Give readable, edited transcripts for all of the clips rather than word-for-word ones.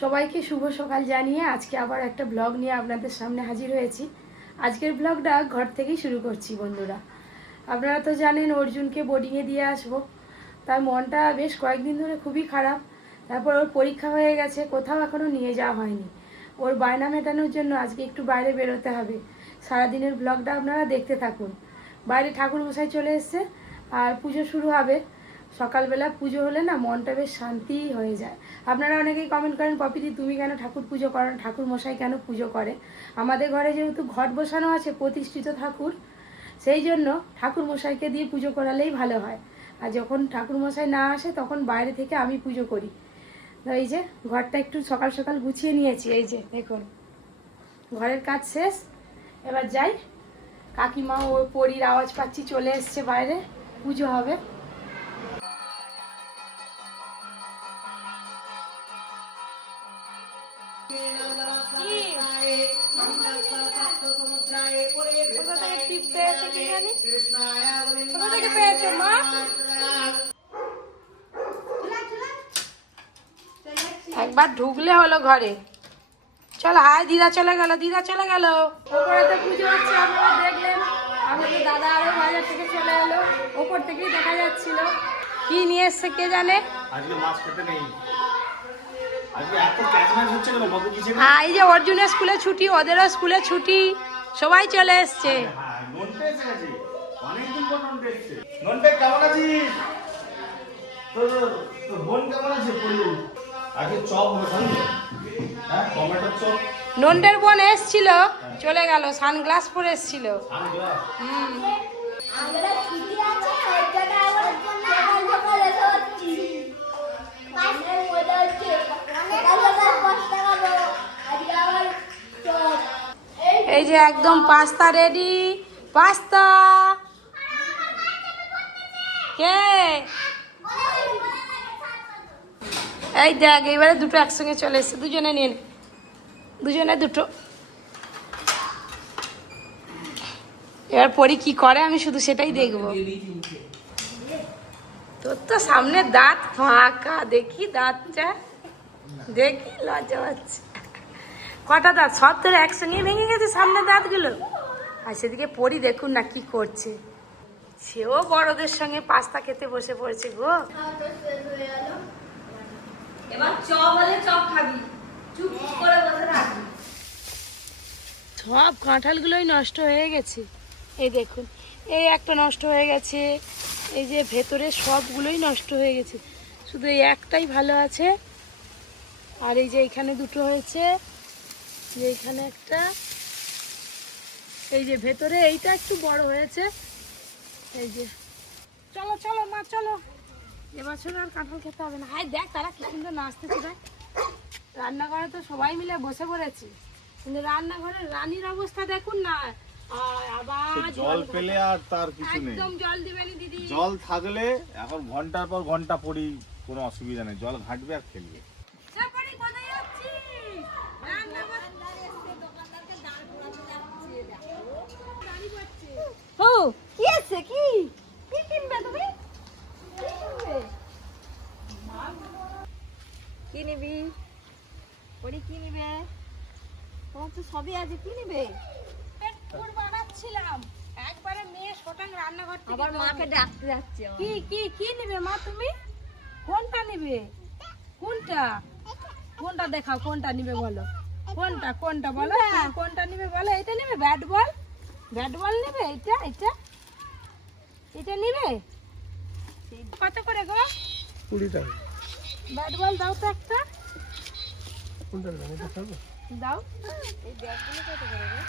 সবাইকে শুভ সকাল জানিয়ে আজকে আবার একটা ব্লগ নিয়ে আপনাদের সামনে হাজির হয়েছি। আজকের ব্লগটা ঘর থেকেই শুরু করছি বন্ধুরা। আপনারা তো জানেন অর্জুনকে বোর্ডিংয়ে দিয়ে আসবো, তার মনটা বেশ কয়েকদিন ধরে খুবই খারাপ। তারপর ওর পরীক্ষা হয়ে গেছে, কোথাও এখনও নিয়ে যাওয়া হয়নি। ওর বায়না মেটানোর জন্য আজকে একটু বাইরে বেরোতে হবে। সারাদিনের ব্লগটা আপনারা দেখতে থাকুন। বাইরে ঠাকুর মশাই চলে এসছে আর পুজো শুরু হবে। সকালবেলা পুজো হলে না মনটা বেশ শান্তি হয়ে যায়। আপনারা অনেকেই কমেন্ট করেন, পপিদি তুমি কেন ঠাকুর পুজো করেন, ঠাকুর মশাই কেন পুজো করে? আমাদের ঘরে যেহেতু ঘট বসানো আছে প্রতিষ্ঠিত ঠাকুর, সেই জন্য ঠাকুর মশাইকে দিয়ে পুজো করালেই ভালো হয়। আর যখন ঠাকুর মশাই না আসে তখন বাইরে থেকে আমি পুজো করি। তো এই যে ঘরটা একটু সকাল সকাল গুছিয়ে নিয়েছি, এই যে দেখুন ঘরের কাজ শেষ। এবার যাই, কাকিমা ও পরীর আওয়াজ পাচ্ছি চলে এসছে বাইরে, পুজো হবে। একবার ঢুকলে হলো ঘরে। চল হাই, দিদা চলে গেল, দিদা চলে গেল। ওপরেতে পুজো হচ্ছে, আপনারা দেখলেন। আমাদের দাদা আরো বাজার থেকে চলে এলো, ওপর থেকেই দেখা যাচ্ছিল। কি নিয়ে এসছে কে জানে। আজকে মাছ খেতে নেই। আজকে এত ক্যাচম্যাচ হচ্ছে কেন বাবু? কিছু না। এই যে অর্জুনের স্কুলে ছুটি, ওদেরও স্কুলে ছুটি, সবাই চলে এসছে। হ্যাঁ, নন্টে এসে গেছে। অনেকদিন পর নন্টে এসছে। নন্টে কেমন আছিস? তোর বোন কেমন আছে? পড়ি আজকে চপ হবে খাবি? হ্যাঁ, টমেটো চপ। নন্টের বোন এসছিল, চলে গেল, সানগ্লাস পরে এসছিল। সানগ্লাস। আমরা ছুটি আছে, ওই জায়গায় আমার জন্য সকাল এসে হচ্ছি। পাশের মজা হচ্ছে, সকাল সকাল 5 টাকা দাও, আজকে আবার চপ। এই যে একদম পাস্তা রেডি, পাস্তা। কে? এই দেখ, এবারে দুটো একসঙ্গে চলে এসছে, দুজনে নিয়ে নে। দুজনে দুটো। এবার পরি কি করে, আমি শুধু সেটাই দেখবো। তোর তো সামনে দাঁত ফাঁকা, দেখি দাঁতটা, দেখি লজ্জা পাচ্ছে। কটা দাঁত? সব তোর একসঙ্গে ভেঙে গেছে সামনে দাঁতগুলো। আর সেদিকে পরি দেখুন না কি করছে, সেও বড়দের সঙ্গে পাস্তা খেতে বসে পড়েছে গো। এবার চপ হলে চপ খাবি, চুপ করে বসে থাকবি। সব কাঁঠালগুলোই নষ্ট হয়ে গেছে, এই দেখুন, এই একটা নষ্ট হয়ে গেছে, এই যে ভেতরে সবগুলোই নষ্ট হয়ে গেছে, শুধু এই একটাই ভালো আছে। আর এই যে এখানে দুটো হয়েছে, যে এখানে একটা, এই যে ভেতরে এইটা একটু বড় হয়েছে। এই যে চলো চলো মা চলো, এবছর আর কাঁঠাল খেতে হবে না। হাই দেখ তারা কি সুন্দর নাচতেছে, দেখ। রান্নাঘরে তো সবাই মিলে বসে পড়েছি, কিন্তু রান্নাঘরের রানীর অবস্থা দেখুন না। আবার জল পেলে আর তার কিছু নেই। একদম জল দিবেনি দিদি। জল থাকলে এখন ঘন্টার পর ঘন্টা পড়ি, কোনো অসুবিধা নেই। জল ঘাটবে আর খেলবে। চাপাড়ি কোথায় যাচ্ছিস? ও কি আছে? কি কি কিনবে তুমি? কি নিবি? পরি কি নিবে? তোমার তো সবই আছে, কি নিবে? পেটপুর বানাচ্ছিলাম, একবারে মেয়ে শটাং রান্নাঘর থেকে আবার মাকে ডাকতে যাচ্ছে। কি কি কি নিবে মা তুমি? কোনটা নিবে? কোনটা কোনটা দেখাও, কোনটা নিবে বলো, কোনটা কোনটা বলো, কোনটা নিবে বলো। এটা নিবে ব্যাট বল? ব্যাট বল নেবে? এটা এটা এটা নিবে? কত করে গো? 20 টাকা। ব্যাট বল দাও তো একটা, কোনটা নেবে? এটা খাবো? দাও। এই ব্যাগগুলো কত করে গো?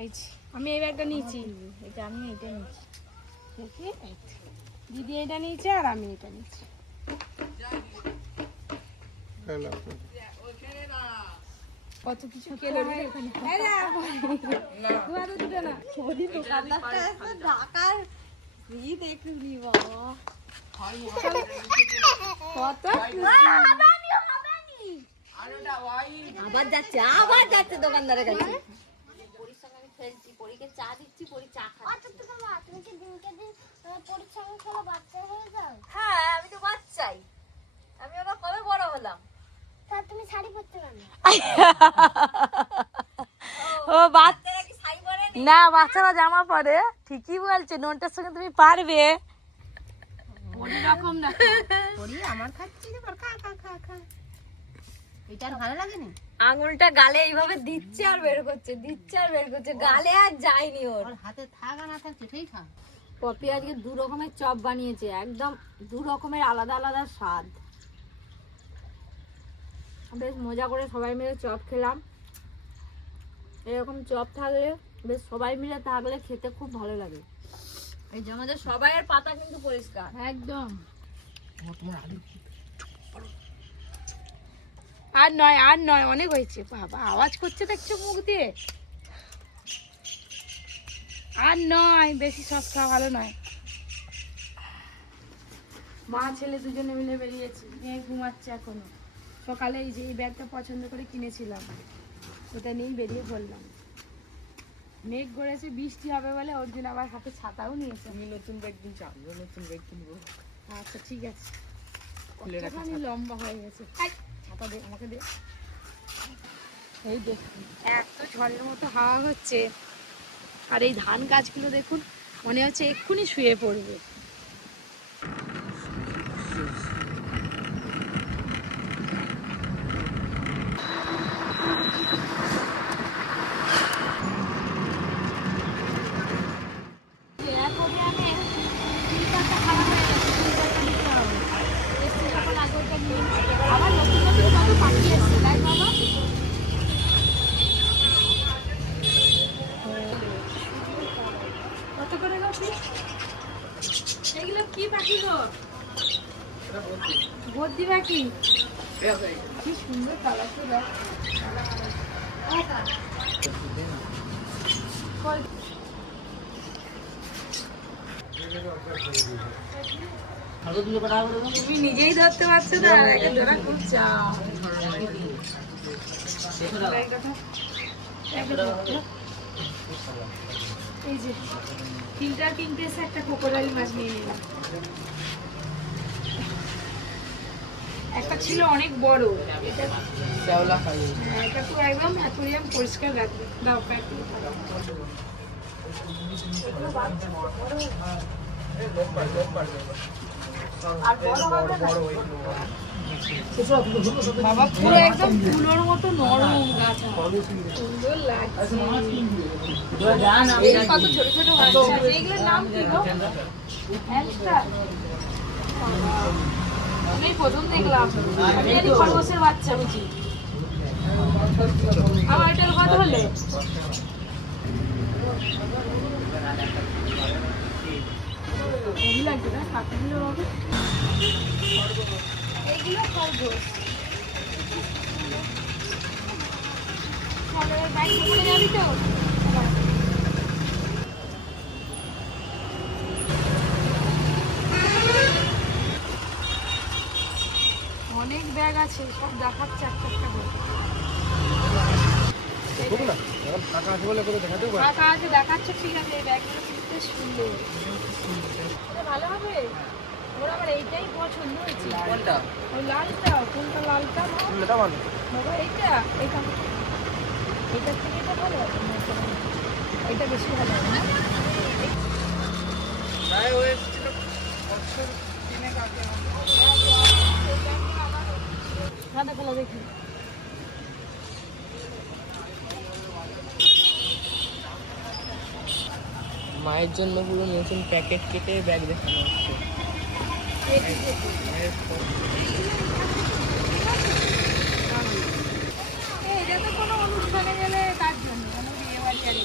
এই যে, আমি এই ব্যাগটা নিয়েছি। এটা আমি এটা নিচ্ছি। দেখি এই যে, দিদি এটা নিয়েছে আর আমি এটা নিয়েছি। কত কিছু কেনা হয় এখানে। ঢাকার কি দেখলি বাবা, কত আবার যাচ্ছে দোকানদারের কাছে। পরীর সঙ্গে আমি খেলছি, পরীকে চা দিচ্ছি, পরী চা খাচ্ছে। তুমি কি দিনকে দিন পরীক্ষা খেলা বাচ্চা হয়ে যাও? হ্যাঁ আমি তো বাচ্চাই, আমি আবার কবে বড় হলাম? ও না, বাচ্চারা জামা পরে, ঠিকই বলছে, নোনটার সঙ্গে তুমি পারবে। ওরকম না আমার খাচ্ছি খা খা খা খা, এটা আর ভালো লাগে না। আঙুলটা গালে এইভাবে দিচ্ছে আর বের করছে, দিচ্ছে আর বের করছে, গালে আর যায়নি ওর। ওর হাতে থাক আর না থাক সেটাই খা। পপি আজকে 2 রকমের চপ বানিয়েছে, একদম 2 রকমের আলাদা আলাদা স্বাদ। বেশ মজা করে সবাই মিলে চপ খেলাম। এরকম চপ থাকলে বেশ সবাই মিলে থাকলে খেতে খুব ভালো লাগে। এই যে আমাদের সবাইয়ের পাতা কিন্তু পরিষ্কার একদম। আর নয়, আর নয়, অনেক হয়েছে। বাবা আওয়াজ করছে দেখছো মুখ দিয়ে। আর নয়, বেশি সস খাওয়া ভালো নয়। মা ছেলে দুজনে মিলে বেরিয়েছি, মেয়ে ঘুমাচ্ছে এখনো। সকালে এই যে এই ব্যাগটা পছন্দ করে কিনেছিলাম, ওটা নিয়েই বেরিয়ে পড়লাম। মেঘ গড়েছে, বৃষ্টি হবে বলে ওর জন্য আবার হাতে ছাতাও নিয়েছে। আমি নতুন ব্যাগ কিনছি, আমিও নতুন ব্যাগ কিনবো। আচ্ছা ঠিক আছে, খুলে রাখা কতখানি লম্বা হয়ে গেছে। ছাতা দে আমাকে, দে। এই দেখুন এত ঝড়ের মতো হাওয়া হচ্ছে, আর এই ধান গাছগুলো দেখুন, মনে হচ্ছে এক্ষুনি শুয়ে পড়বে। আবার নতুন নতুন কত পাখি এসছে, তাই বাবা? কত করে গো পিস? এগুলো কি পাখি গো? বদ্রি পাখি। কি সুন্দর কালারটা। তুমি নিজেই ধরতে পারছো না, একটা ধরা খুব চাও। এই যে ফিল্টার কিনতে এসে একটা ক্রোকোডাইল মাছ নিয়ে নিলাম। একটা ছিল অনেক বড়, এটা এটা তো একদম অ্যাকুরিয়াম পরিষ্কার রাখবে। দাও প্যাক করে দাও। আর বড় হবে না। বাবা পুরো একদম ফুলোর মতো নরম গাছ, সুন্দর লাগছে। এই কত ছোট ছোট বাচ্চা আছে, এগুলোর নাম কি গো? হ্যামস্টার। আমি প্রথম দেখলাম, আমি জানি খরগোশের বাচ্চা বুঝি। আমার এটার কত হলে? লাগবে না, কাকুগুলো হবে। এইগুলো খরগোশ। বাইক করে যাবি তো? অনেক ব্যাগ আছে, সব দেখাচ্ছে একটা একটা করে। ফাঁকা আছে দেখাচ্ছে, ঠিক আছে। এই ব্যাগগুলো কিন্তু বেশ সুন্দর, ভালো হবে। ওর আবার এইটাই পছন্দ হয়েছে। কোনটা? ওই লালটা। কোনটা লালটা? বাবা এইটা, এইটা এইটার থেকে এটা ভালো হবে, এটা বেশি ভালো হবে না? গাঁদা কলা দেখি। মায়ের জন্য পুরো নতুন প্যাকেট কেটে ব্যাগ দেখানো হচ্ছে। এটা তো কোনো অনুষ্ঠানে গেলে তার জন্য, কোনো বিয়ে বাড়ি আর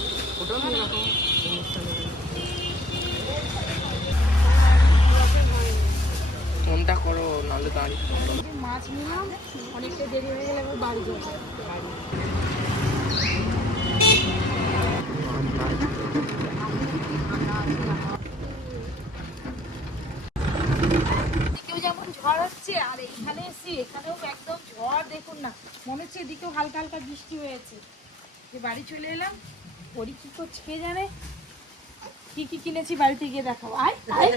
ফোনটা করো, নাহলে দাঁড়িয়ে মাছ নিলাম, অনেকটা দেরি হয়ে গেলে আবার বাড়ি যাবো। এদিকেও যেমন ঝড় হচ্ছে, আর এইখানে এসে এখানেও একদম ঝড়। দেখুন না, মনে হচ্ছে এদিকেও হালকা হালকা বৃষ্টি হয়েছে। যে বাড়ি চলে এলাম, পরি কি করছে কে জানে। কি কি কিনেছি বাড়িতে গিয়ে দেখাবো। আয় আয়।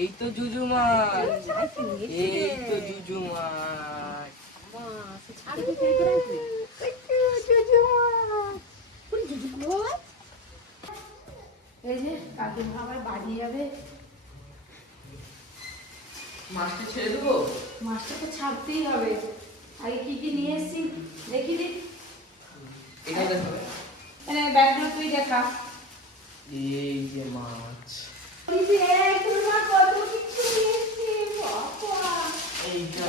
এই তো জুজু মাছ, এই তো জুজু মাছ। সে ছাড়বি ফেলতে রাখবি এই যে কাকিমা আবার বাড়ি যাবে। মাছটা ছেড়ে দেবো। মাছটা তো ছাড়তেই হবে। আগে কি কি নিয়ে এসেছি দেখি দিই। এটা দেখাবে। ব্যাগগুলো তুই দেখা। এই যে মাছ। এই যে তোমার কত কিছু নিয়ে এসেছি বাবা। এইটা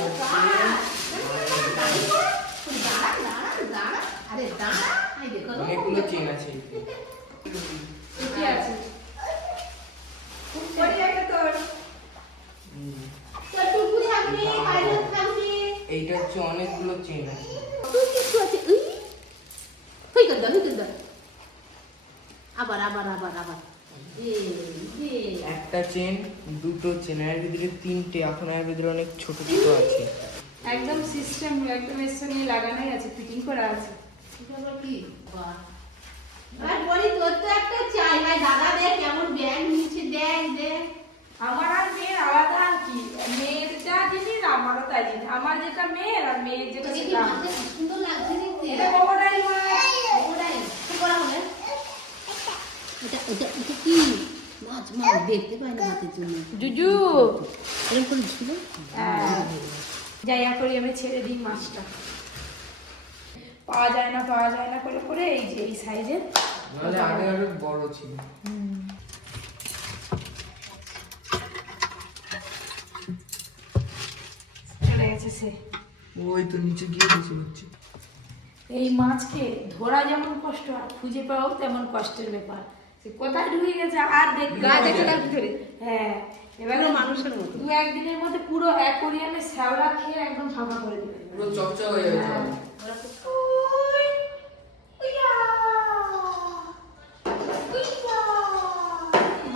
আরে দাঁড়া এই দেখো অনেকগুলো চেন আছে। কি আছে? ওই একটা তোর। তোর টুকু থাকবি পাইলট থাকবি এইটা হচ্ছে অনেকগুলো চেন আছে। কত কিছু আছে উই হই গেল আবার আবার আবার আবার একটা চেন, দুটো চেন, এর ভিতরে তিনটে, এখন এর ভিতরে অনেক ছোট ছোট আছে। একদম সিস্টেম একদম এর সঙ্গে লাগানোই আছে, ফিটিং করা আছে। আবার কি বাহ ভাই বলি তোর তো একটা চাই ভাই দাদা দেখ কেমন ব্যাগ নিচে দেখ দেখ আমার আর মেয়ের আলাদা আর কি, মেয়ের যা জিনিস আমারও তাই জিনিস। আমার যেটা মেয়ের আর মেয়ের যেটা তোকে কি সেটা মাঝে সুন্দর লাগছে দেখতে এটা বড়টাই মাছ। ওটাই কি করা হলো এটা এটা এটা কি মাছ মাছ দেখতে পাই না হাতের জন্য জুজু এরকম করে ছিল যাই করি আমি ছেড়ে দিই মাছটা। পাওয়া যায় না করে করে এই যে এই সাইজের নাহলে আগে আরো বড় ছিল। চলে গেছে সে। ওই তো নিচে গিয়ে বসে হচ্ছে। এই মাছকে ধরা যেমন কষ্ট আর খুঁজে পাওয়াও তেমন কষ্টের ব্যাপার। সে কোথায় ঢুকে গেছে আর দেখতে গায়ে পাওয়া দেখে যায় না। লাগবে ধরে হ্যাঁ এবারে মানুষের মতো দু একদিনের মধ্যে পুরো অ্যাকোরিয়ামে শ্যাওলা খেয়ে একদম ফাঁকা করে দিবে। পুরো চকচক হয়ে যাচ্ছে। হ্যাঁ।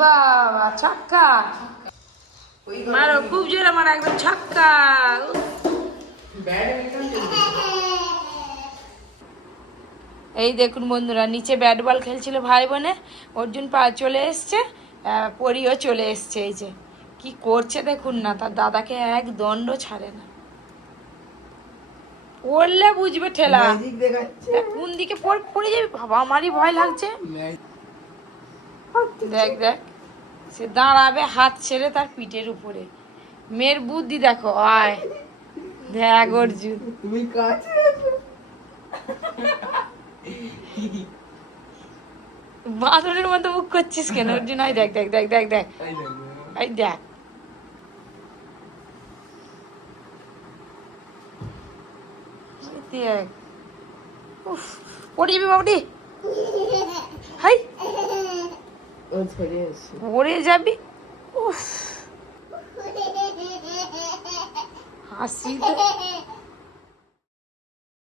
বাবা ছক্কা মারো, খুব জোরে মারো, একদম ছক্কা। ব্যাডমিন্টন এই দেখুন বন্ধুরা, নিচে ব্যাট বল খেলছিল ভাই বোনে, অর্জুন চলে এসছে, পরিও চলে এসছে। এই যে কি করছে দেখুন না, তার দাদাকে এক দণ্ড ছাড়ে না। পড়লে বুঝবে ঠেলা, কোন দিকে পড়ে যাবে বাবা, আমারই ভয় লাগছে। দেখ দেখ সে দাঁড়াবে হাত ছেড়ে তার পিঠের উপরে। মেয়ের বুদ্ধি দেখো, আয় দেখ অর্জুন। তুমি কাছে বাঁদরের মতো মুখ করছিস কেন অর্জুন? আয় দেখ দেখ দেখ দেখ দেখ এই দেখ। দেখ উফ পড়ে যাবি বাবুটি, হাই ও ছেড়ে এসে পড়ে যাবি। উফ হাসি তো